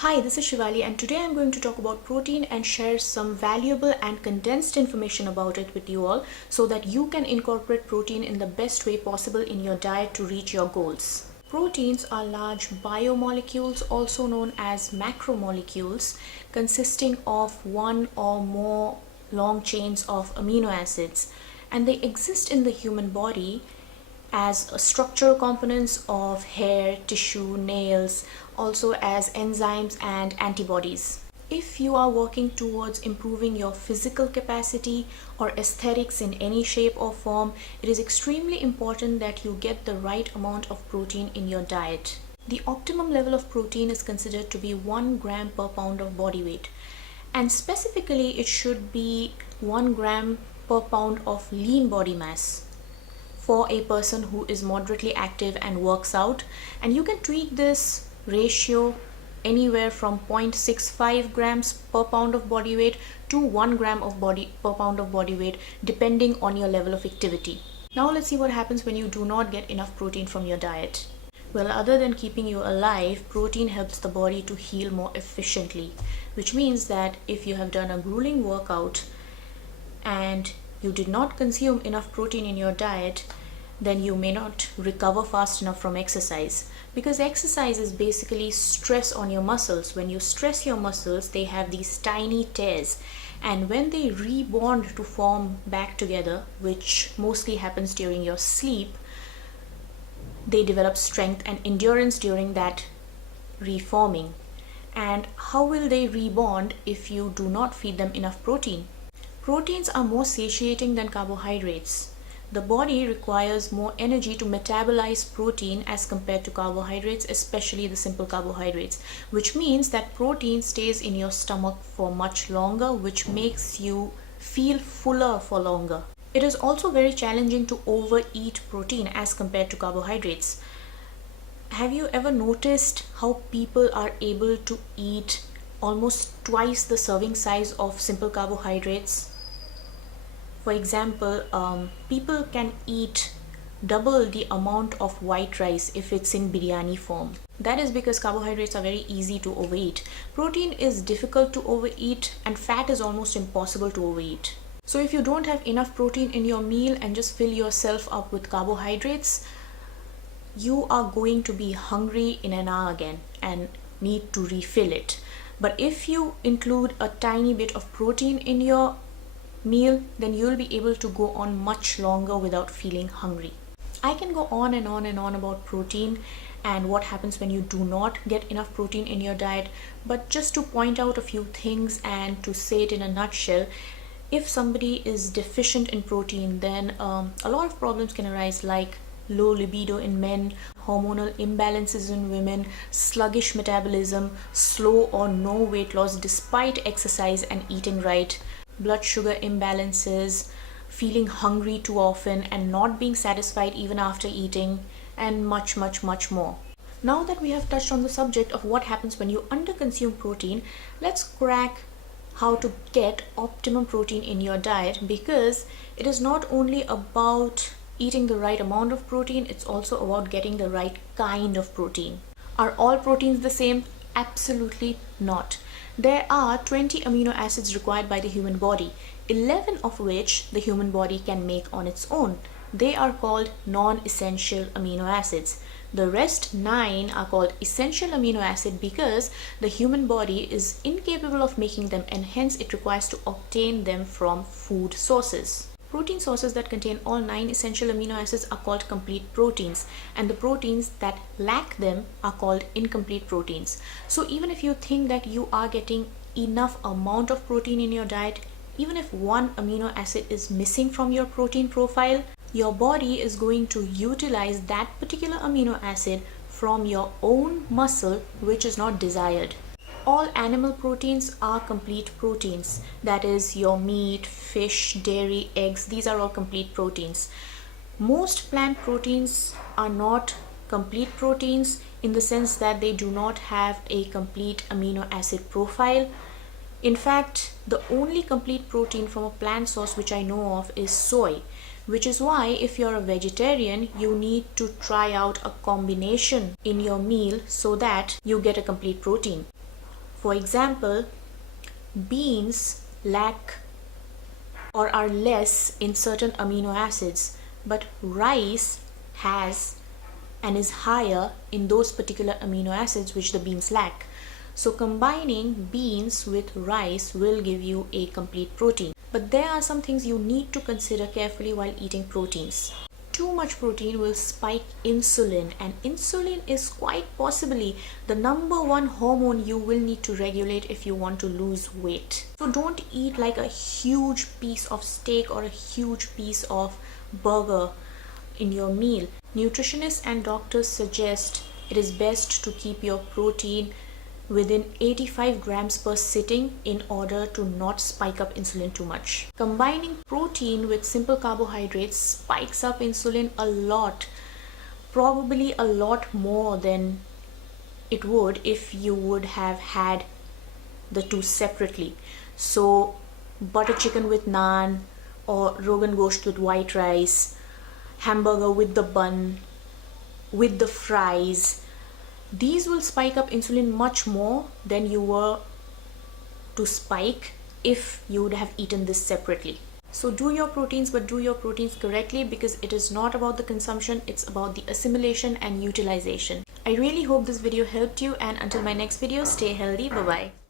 Hi, this is Shivali, and today I'm going to talk about protein and share some valuable and condensed information about it with you all so that you can incorporate protein in the best way possible in your diet to reach your goals. Proteins are large biomolecules, also known as macromolecules, consisting of one or more long chains of amino acids, and they exist in the human body as structural components of hair, tissue, nails, also as enzymes and antibodies. If you are working towards improving your physical capacity or aesthetics in any shape or form, it is extremely important that you get the right amount of protein in your diet. The optimum level of protein is considered to be 1 gram per pound of body weight, and specifically it should be 1 gram per pound of lean body mass for a person who is moderately active and works out, and you can tweak this ratio anywhere from 0.65 grams per pound of body weight to 1 gram of body per pound of body weight, depending on your level of activity. Now let's see what happens when you do not get enough protein from your diet. Well, other than keeping you alive, protein helps the body to heal more efficiently, which means that if you have done a grueling workout and you did not consume enough protein in your diet, then you may not recover fast enough from exercise, because exercise is basically stress on your muscles. When you stress your muscles, they have these tiny tears, and when they rebond to form back together, which mostly happens during your sleep, they develop strength and endurance during that reforming. And how will they rebond if you do not feed them enough protein? Proteins are more satiating than carbohydrates. The body requires more energy to metabolize protein as compared to carbohydrates, especially the simple carbohydrates, which means that protein stays in your stomach for much longer, which makes you feel fuller for longer. It is also very challenging to overeat protein as compared to carbohydrates. Have you ever noticed how people are able to eat almost twice the serving size of simple carbohydrates? For example, people can eat double the amount of white rice if it's in biryani form. That is because carbohydrates are very easy to overeat. Protein is difficult to overeat, and fat is almost impossible to overeat. So if you don't have enough protein in your meal and just fill yourself up with carbohydrates, you are going to be hungry in an hour again and need to refill it. But if you include a tiny bit of protein in your meal, then you'll be able to go on much longer without feeling hungry. I can go on and on and on about protein and what happens when you do not get enough protein in your diet, but just to point out a few things and to say it in a nutshell, if somebody is deficient in protein, then a lot of problems can arise, like low libido in men, hormonal imbalances in women, sluggish metabolism, slow or no weight loss despite exercise and eating right, blood sugar imbalances, feeling hungry too often and not being satisfied even after eating, and much more. Now that we have touched on the subject of what happens when you underconsume protein, let's crack how to get optimum protein in your diet, because it is not only about eating the right amount of protein, it's also about getting the right kind of protein. Are all proteins the same? Absolutely not. There are 20 amino acids required by the human body, 11 of which the human body can make on its own. They are called non-essential amino acids. The rest 9 are called essential amino acid because the human body is incapable of making them, and hence it requires to obtain them from food sources. Protein sources that contain all 9 essential amino acids are called complete proteins, and the proteins that lack them are called incomplete proteins. So even if you think that you are getting enough amount of protein in your diet, even if one amino acid is missing from your protein profile, your body is going to utilize that particular amino acid from your own muscle, which is not desired. All animal proteins are complete proteins. That is, your meat, fish, dairy, eggs, these are all complete proteins. Most plant proteins are not complete proteins in the sense that they do not have a complete amino acid profile. In fact, the only complete protein from a plant source which I know of is soy, which is why if you're a vegetarian, you need to try out a combination in your meal so that you get a complete protein. For example, beans lack or are less in certain amino acids, but rice has and is higher in those particular amino acids which the beans lack. So combining beans with rice will give you a complete protein. But there are some things you need to consider carefully while eating proteins. Too much protein will spike insulin, and insulin is quite possibly the number one hormone you will need to regulate if you want to lose weight. So don't eat like a huge piece of steak or a huge piece of burger in your meal. Nutritionists and doctors suggest it is best to keep your protein within 85 grams per sitting in order to not spike up insulin too much. Combining protein with simple carbohydrates spikes up insulin a lot, probably a lot more than it would if you would have had the two separately. So butter chicken with naan, or rogan gosht with white rice, hamburger with the bun, with the fries, these will spike up insulin much more than you were to spike if you would have eaten this separately. So do your proteins, but do your proteins correctly, because it is not about the consumption, it's about the assimilation and utilization. I really hope this video helped you, and until my next video, stay healthy. Bye bye.